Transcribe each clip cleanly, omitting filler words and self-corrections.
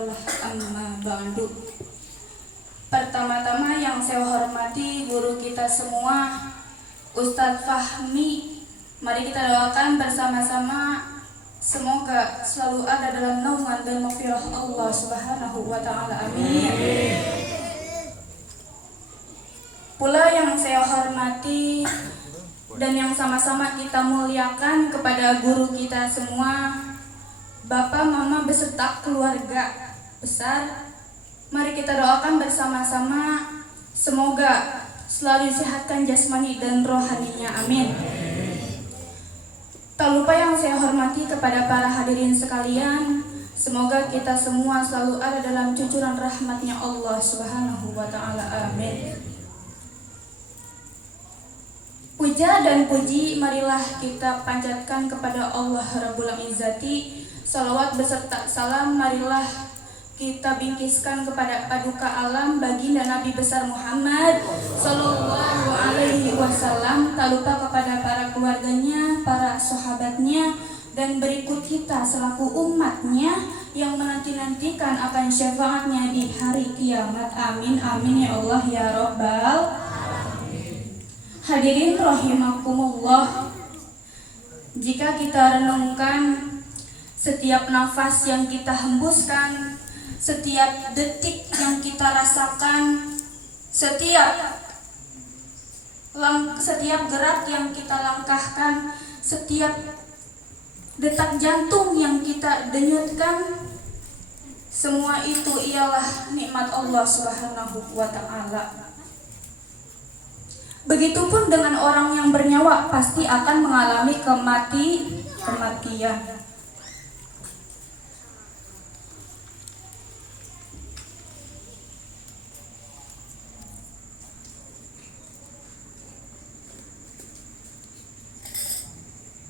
Allah, amma ba'du. Pertama-tama yang saya hormati guru kita semua, Ustadz Fahmi. Mari kita doakan bersama-sama semoga selalu ada dalam naungan dan maghfirah Allah Subhanahu wa taala. Amin. Pula yang saya hormati dan yang sama-sama kita muliakan kepada guru kita semua, Bapak, Mama beserta keluarga besar. Mari kita doakan bersama-sama semoga selalu disehatkan jasmani dan rohaninya. Amin. Tak lupa yang saya hormati kepada para hadirin sekalian, semoga kita semua selalu ada dalam cucuran rahmatnya Allah Subhanahu wa ta'ala. Amin. Puja dan puji marilah kita panjatkan kepada Allah Rabbul Izzati. Salawat beserta salam marilah kita bingkiskan kepada paduka alam baginda Nabi besar Muhammad Sallallahu Alaihi Wasallam. Tak lupa kepada para keluarganya, para sahabatnya, dan berikut kita selaku umatnya yang menanti-nantikan akan syafaatnya di hari kiamat. Amin, amin ya Allah ya Rabbal. Hadirin rahimakumullah, jika kita renungkan setiap nafas yang kita hembuskan, setiap detik yang kita rasakan, setiap gerak yang kita langkahkan, setiap detak jantung yang kita denyutkan, semua itu ialah nikmat Allah Subhanahu wa ta'ala. Begitupun dengan orang yang bernyawa pasti akan mengalami kematian.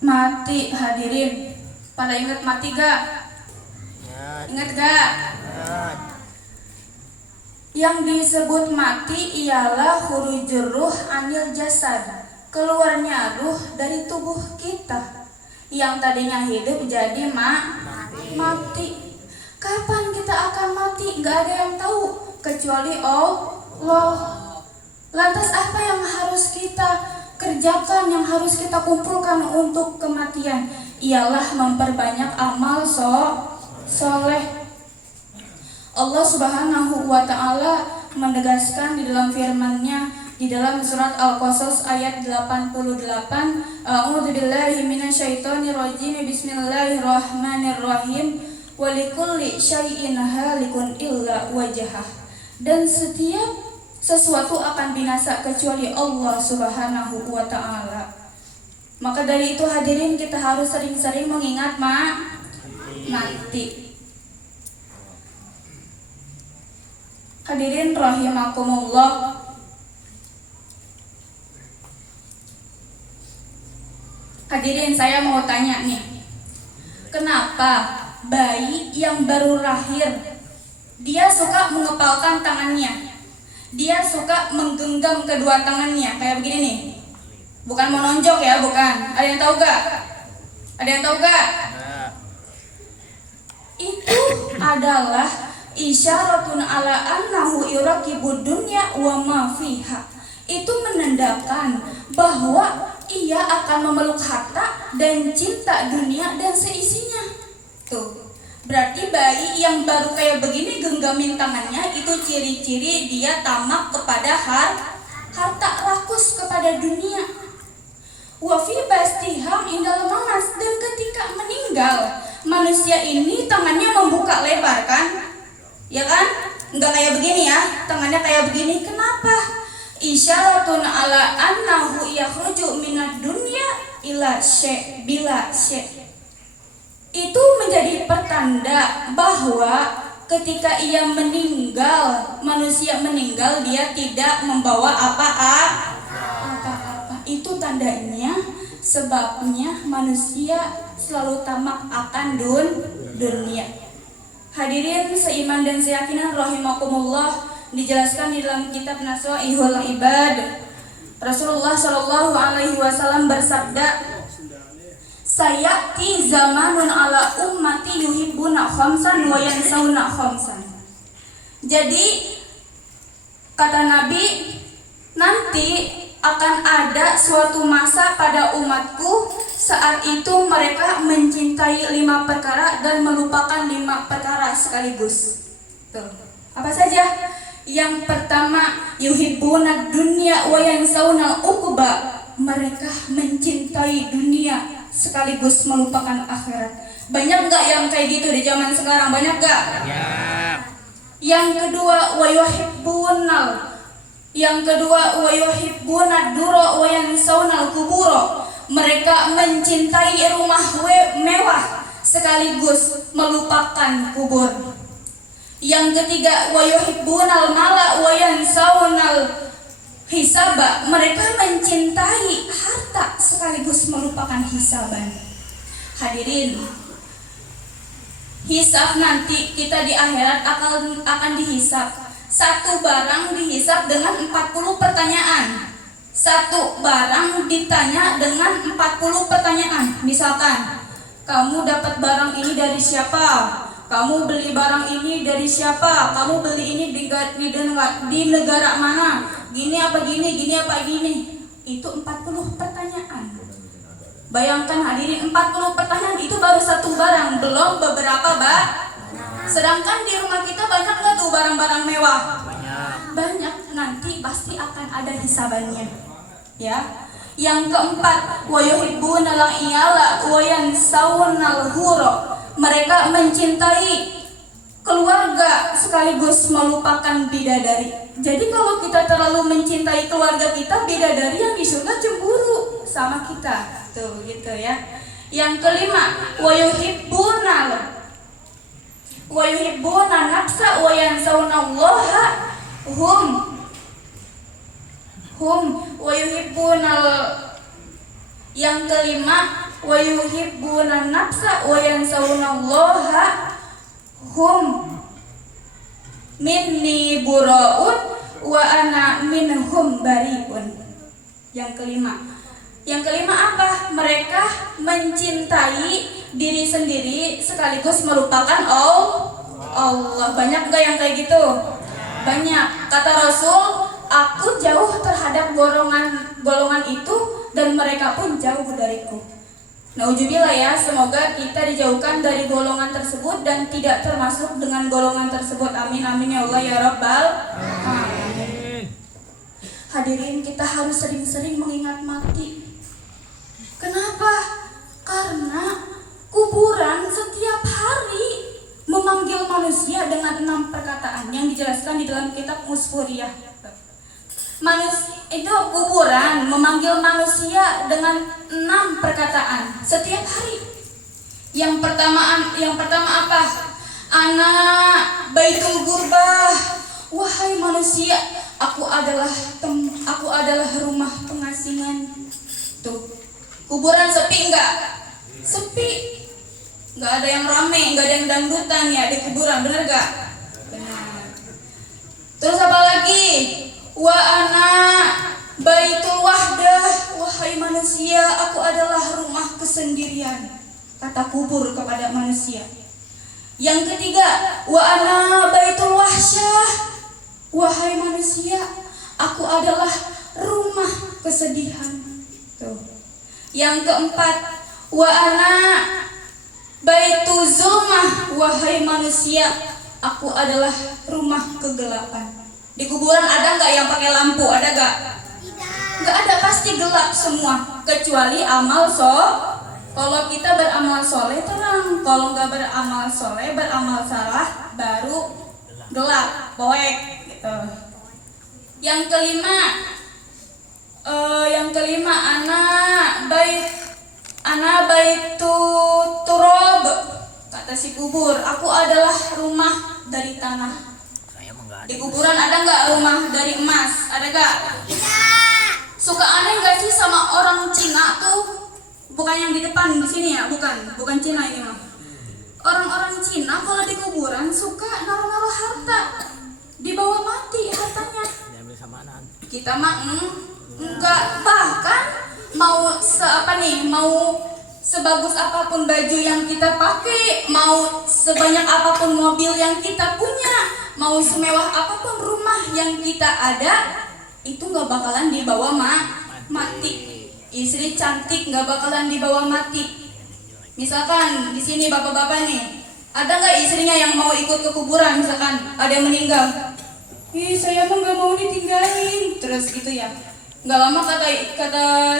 Mati, hadirin. Pada ingat mati gak? Ingat gak? Yang disebut mati ialah khurujur ruh anil jasad, keluarnya ruh dari tubuh kita yang tadinya hidup jadi mati. Kapan kita akan mati? Gak ada yang tahu kecuali Allah. Lantas apa yang harus kita kerjakan, yang harus kita kumpulkan untuk kematian? Ialah memperbanyak amal soleh. Allah Subhanahu wa ta'ala menegaskan di dalam firman-Nya di dalam surat Al-Qasas ayat 88, A'udzubillahi minasyaitonirrajim, bismillahirrahmanirrahim, walikulli syai'in halikun illa wajhah. Dan setiap sesuatu akan binasa kecuali Allah Subhanahu wa ta'ala. Maka dari itu hadirin, kita harus sering-sering mengingat mati. Hadirin rahimakumullah, hadirin, saya mau tanya nih, kenapa bayi yang baru lahir dia suka mengepalkan tangannya, dia suka menggenggam kedua tangannya kayak begini nih? Bukan menonjok ya, bukan. Ada yang tahu gak? Ada yang tahu gak? Itu adalah isyaratun ala annahu yurakibud dunya wa ma fiha. Itu menandakan bahwa ia akan memeluk harta dan cinta dunia dan seisinya. Tuh, berarti bayi yang baru kayak begini genggamin tangannya, itu ciri-ciri dia tamak kepada harta, rakus kepada dunia. Wa fi bastiham indal mamas, dan ketika meninggal manusia ini tangannya membuka lebar kan? Ya kan? Enggak kayak begini ya, tangannya kayak begini. Kenapa? Isyaratun ala annahu yakhruju minad dunya ila syai' bila syai'. Itu menjadi pertanda bahwa ketika ia meninggal, manusia meninggal, dia tidak membawa apa-apa. Itu tandanya, sebabnya manusia selalu tamak akan dunia. Hadirin seiman dan seyakinan rahimakumullah, dijelaskan di dalam kitab Naswaihul Ibad, Rasulullah Shallallahu Alaihi Wasallam bersabda, sayati zamanun ala ummati yuhibbuna khamsan wa yansawna khamsan. Jadi kata Nabi, nanti akan ada suatu masa pada umatku, saat itu mereka mencintai 5 perkara dan melupakan 5 perkara sekaligus. Tuh. Apa saja? Yang pertama, yuhibbuna dunya wa yansawna uqba. Mereka mencintai dunia sekaligus melupakan akhirat. Banyak gak yang kayak gitu di zaman sekarang? Banyak gak? Banyak. Yang kedua, wa yuhibbuna dura wa yansawna kubura. Mereka mencintai rumah mewah sekaligus melupakan kubur. Yang ketiga, wa yuhibbunal mala wa yansawnal hisaba. Mereka mencintai harta sekaligus melupakan hisaban. Hadirin, hisab nanti kita di akhirat akan dihisab. Satu barang dihisab dengan 40 pertanyaan. Satu barang ditanya dengan 40 pertanyaan. Misalkan, kamu dapat barang ini dari siapa? Kamu beli barang ini dari siapa? Kamu beli ini di negara mana? Gini apa gini? Itu 40 pertanyaan. Bayangkan hadirin, 40 pertanyaan itu baru satu barang, belum beberapa Sedangkan di rumah kita banyak nggak tuh barang-barang mewah? Banyak. Nanti pasti akan ada hisabannya. Ya. Yang keempat, wa yuhibbuna al-iyala wa yansawna al-hura. Mereka mencintai keluarga sekaligus melupakan bidadari. Jadi kalau kita terlalu mencintai keluarga kita, bidadari yang di surga cemburu sama kita. Tuh gitu ya. Yang kelima, wa yuhibbuna nafsa wa yansawna Allaha wa yuhibbuna. Yang kelima, wa yuhibbuna nafsa wa yansawna Allaha hum minni bura'un wa ana minhum bari'un. Yang kelima apa? Mereka mencintai diri sendiri sekaligus melupakan Allah. Banyak enggak yang kayak gitu? Banyak. Kata Rasul, aku jauh terhadap golongan itu dan mereka pun jauh dariku. Nauzubillah ya, semoga kita dijauhkan dari golongan tersebut dan tidak termasuk dengan golongan tersebut. Amin amin ya Allah ya Rabbal alamin. Hadirin, kita harus sering-sering mengingat mati. Kenapa? Karena kuburan setiap hari memanggil manusia dengan 6 perkataan yang dijelaskan di dalam kitab Musfuriyah. Itu kuburan memanggil manusia dengan 6 perkataan setiap hari. Yang pertama apa? Ana baitul gurbah. Wahai manusia, aku adalah rumah pengasingan. Tuh. Kuburan sepi enggak? Sepi. Enggak ada yang rame, enggak ada yang dangdutan ya di kuburan, benar enggak? Benar. Terus apa lagi? Wa ana baitul wahdah. Wahai manusia, aku adalah rumah kesendirian. Kata kubur kepada manusia. Yang ketiga, wa ana baitul wahsyah. Wahai manusia, aku adalah rumah kesedihan. Tuh. Yang keempat, wa ana baitu zulmah. Wahai manusia, aku adalah rumah kegelapan. Di kuburan ada nggak yang pakai lampu? Ada nggak? Nggak ada, pasti gelap semua kecuali amal Kalau kita beramal soleh terang, kalau nggak beramal soleh, beramal salah baru gelap, poek gitu. Yang kelima, ana baitu turab. Kata si kubur, aku adalah rumah dari tanah. Di kuburan ada nggak rumah dari emas? Ada nggak? Suka aneh nggak sih sama orang Cina tuh? Bukan yang di depan di sini ya, bukan Cina ini mah. Orang-orang Cina kalau di kuburan suka naruh-naruh harta, dibawa mati hartanya. Kita mah enggak, bahkan mau sebagus apapun baju yang kita pakai, mau sebanyak apapun mobil yang kita punya, mau semewah apapun rumah yang kita ada, itu nggak bakalan dibawa mati. Istri cantik nggak bakalan dibawa mati. Misalkan di sini bapak-bapak nih, ada nggak istrinya yang mau ikut ke kuburan? Misalkan ada yang meninggal, saya mah nggak mau ditinggalin, terus gitu ya. Nggak lama kata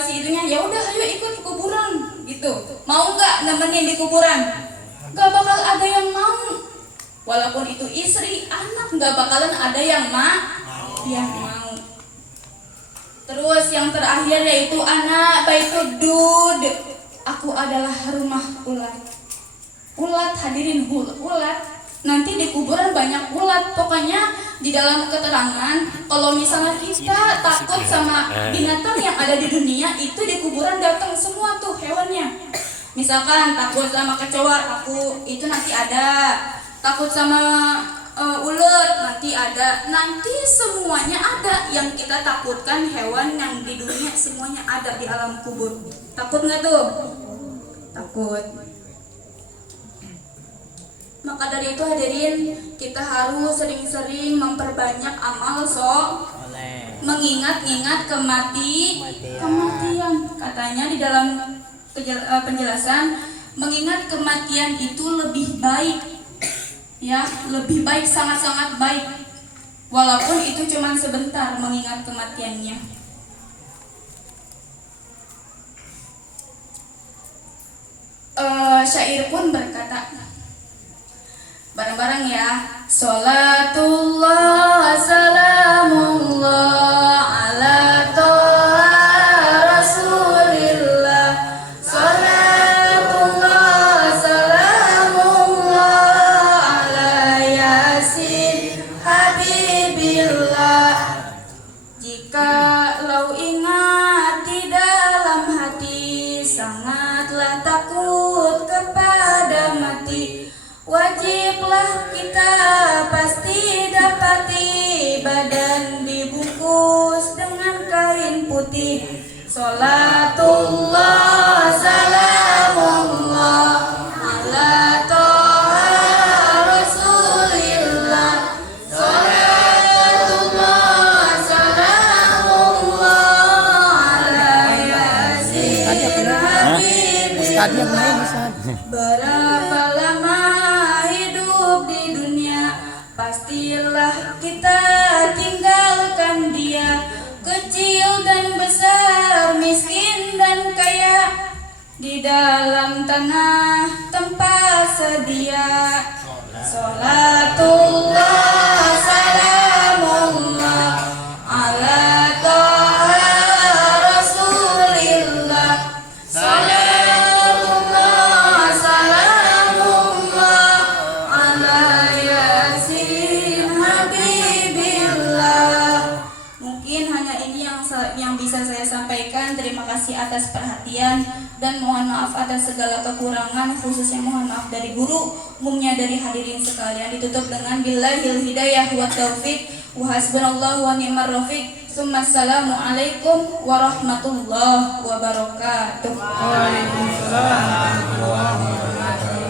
si itunya, ya udah ayo ikut ke kuburan gitu. Mau nggak nemenin di kuburan? Nggak bakal ada yang mau. Walaupun itu istri, anak, nggak bakalan ada yang mau. Terus yang terakhir yaitu anak, baitud. Aku adalah rumah ulat. Ulat, hadirin, ulat. Nanti di kuburan banyak ulat. Pokoknya di dalam keterangan, kalau misalnya kita takut sama binatang yang ada di dunia, itu di kuburan datang semua tuh hewannya. Misalkan takut sama kecoa, itu nanti ada. Takut sama ulet, nanti ada. Nanti semuanya ada. Yang kita takutkan hewan yang di dunia semuanya ada di alam kubur. Takut nggak tuh? Takut. Maka dari itu hadirin, kita harus sering-sering memperbanyak amal mengingat-ingat kematian. Katanya di dalam penjelasan, mengingat kematian itu lebih baik. Ya, lebih baik, sangat-sangat baik. Walaupun itu cuma sebentar mengingat kematiannya. Syair pun berkata, bareng-bareng ya. Salatullah salamullah ala toha rasulillah. Salatullah salamullah ala yasin habibillah. Jika lau ingat di dalam hati, sangatlah takut kepada mati. Wajiblah kita pasti dapati, badan dibungkus dengan kain putih. Salatullah salamullah ala toha rasulillah. Salatullah salamullah ala yasin habibillah. Berapa lama hidup di dunia, pastilah kita tinggalkan dia. Kecil dan besar, miskin dan kaya, di dalam tanah tempat sedia. Salatullah salamullah ala toha rasulillah. Salatullah salamullah ala yasin habibillah. Mungkin hanya ini yang bisa saya sampaikan. Terima kasih atas perhatian dan mohon maaf atas segala kekurangan, khususnya mohon maaf dari guru, umumnya dari hadirin sekalian. Ditutup dengan billahil hidayah wa taufiq wa hasbunallahu wa ni'mar rafiq. Assalamualaikum warahmatullahi wabarakatuh. Waalaikumsalam warahmatullahi wabarakatuh.